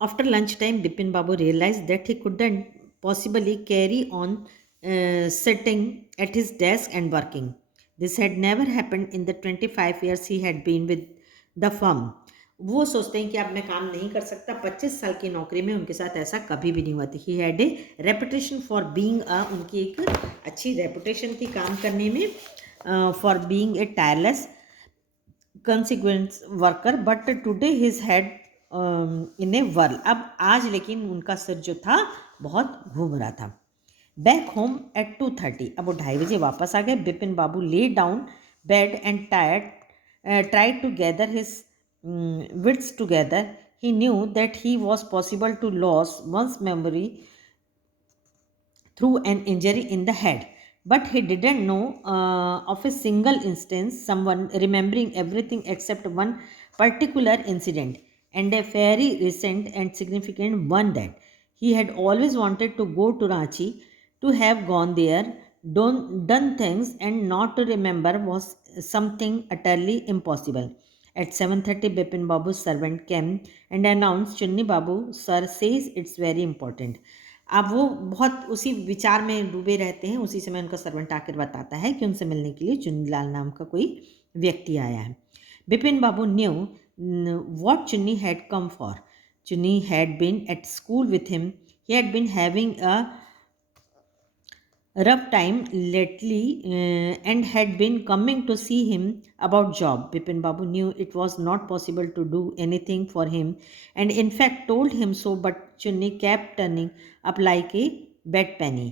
After lunchtime, Bipin Babu realized that he couldn't possibly carry on sitting at his desk and working. This had never happened in the 25 years he had been with the firm. वो सोचते हैं कि अब मैं काम नहीं कर सकता. 25 साल की नौकरी में उनके साथ ऐसा कभी भी नहीं हुआ था. He had a reputation for being a, उनकी एक अच्छी रेपुटेशन थी काम करने में, for being a tireless consequence worker, but today his head in a whirl. अब आज लेकिन उनका सिर जो था बहुत घूम रहा था. Back home at 2:30. अब वो 2:30 बजे वापस आ गए. Bipin Babu lay down bed and tried to gather his wits together. He knew that he was possible to lose one's memory through an injury in the head. But he didn't know of a single instance, someone remembering everything except one particular incident, and a very recent and significant one, that he had always wanted to go to Ranchi. To have gone there, done things, and not to remember was something utterly impossible. At 7:30, Bipin Babu's servant came and announced, Chunni Babu, sir says it's very important. अब वो बहुत उसी विचार में डूबे रहते हैं. उसी समय उनका सर्वेंट आकर बताता है कि उनसे मिलने के लिए चुन्नीलाल नाम का कोई व्यक्ति आया है. बिपिन बाबू new what Chunni had come for. Chunni had been at school with him. He had been having a rough time lately and had been coming to see him about job. Bipin Babu knew it was not possible to do anything for him and in fact told him so, but Chunni kept turning up like a bed penny.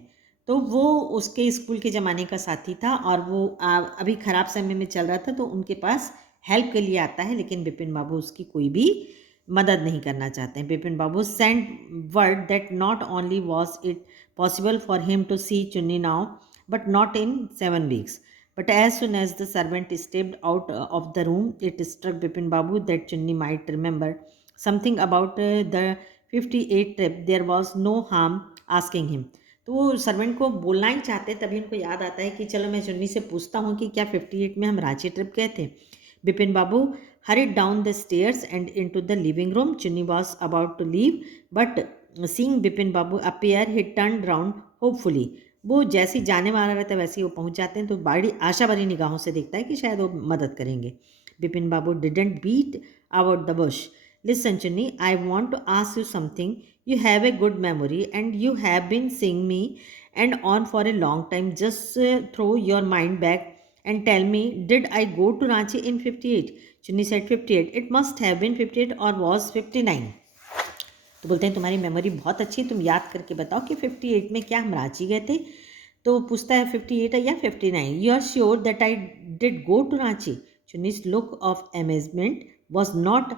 तो वो उसके school के ज़माने का साथी था और वो अभी ख़राब समय में चल रहा था, तो उनके पास हेल्प के लिए आता है, लेकिन बिपिन बाबू उसकी कोई भी मदद नहीं करना चाहते हैं. Bipin Babu sent word that not only was it possible for him to see Chunni now, but not in 7 weeks. But as soon as the servant stepped out of the room, it struck Bipin Babu that Chunni might remember something about the 58 trip. There was no harm asking him. तो वो servant को बोलना ही चाहते, तभी उनको याद आता है कि चलो मैं चुन्नी से पूछता हूँ कि क्या 58 में हम रांची ट्रिप गए थे. बिपिन बाबू hurried down the stairs and into the living room. Chunni was about to leave, but seeing Bipin Babu appear, he turned round hopefully. वो जैसे ही जाने वाला रहता है वैसे ही वो पहुंच जाते हैं, तो बड़ी आशा भरी निगाहों से देखता है कि शायद वो मदद करेंगे. बिपिन बाबू didn't beat about the bush. Listen, Chunni, I want to ask you something. You have a good memory and you have been seeing me and on for a long time. Just throw your mind back and tell me, did I go to Ranchi in 58? Chunni said 58. It must have been 58 or was 59. तो बोलते हैं तुम्हारी memory बहुत अच्छी है, तुम याद करके बताओ कि 58 में क्या हम रांची गए थे. तो पूछता है 58 है या 59. You are sure that I did go to Ranchi. Chunni's look of amazement was not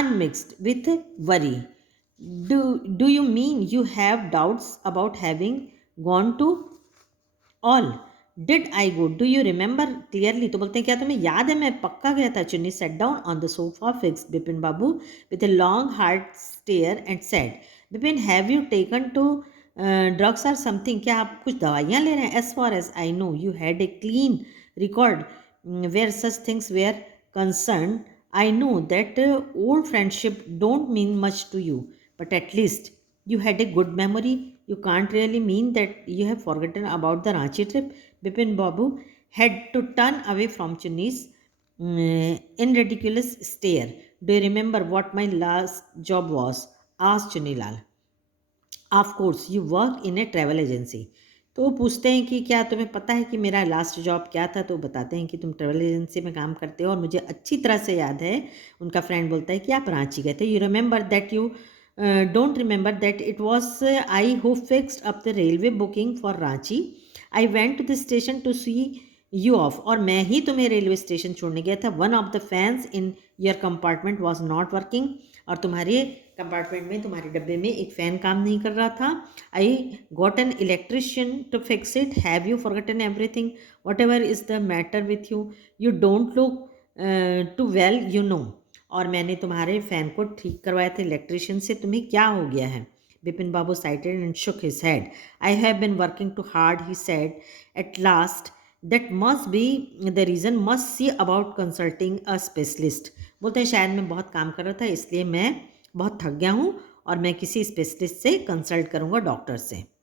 unmixed with worry. Do you mean you have doubts about having gone to all. Did I go, do you remember clearly. तो बोलते हैं क्या तुम्हें याद है मैं पक्का गया था. Chunni sat down on the sofa fixed Bipin babu with a long hard stare and said, Bipin have you taken to drugs or something. क्या आप कुछ दवाइयाँ ले रहे हैं. As far as I know you had a clean record where such things were concerned. I know that old friendship don't mean much to you, but at least you had a good memory. You can't really mean that you have forgotten about the Ranchi trip. Bipin Babu had to turn away from Chunni's in ridiculous stare. Do you remember what my last job was? Asked Chunni Lal. Of course, you work in a travel agency. तो वो पूछते हैं कि क्या तुम्हें पता है कि मेरा लास्ट जॉब क्या था. तो बताते हैं कि तुम ट्रैवल एजेंसी में काम करते हो और मुझे अच्छी तरह से याद है. उनका फ्रेंड बोलता है कि आप रांची गए थे. You remember that you don't remember that it was I who fixed up the railway booking for Ranchi. I went to the station to see you off. और मैं ही तुम्हें रेलवे स्टेशन छोड़ने गया था. One of the fans in your compartment was not working. और तुम्हारे compartment में, तुम्हारे डब्बे में एक फ़ैन काम नहीं कर रहा था. I got an electrician to fix it. Have you forgotten everything? Whatever is the matter with you? You don't look too well, you know. और मैंने तुम्हारे फ़ैन को ठीक करवाया था इलेक्ट्रिशियन से. तुम्हें क्या हो गया है. Bipin Babu sighed and shook his head. I have been working too hard, he said at last. That must be the reason. Must see about consulting a specialist. बोलते हैं शायद मैं बहुत काम कर रहा था इसलिए मैं बहुत थक गया हूँ और मैं किसी स्पेशलिस्ट से कंसल्ट करूँगा, डॉक्टर से।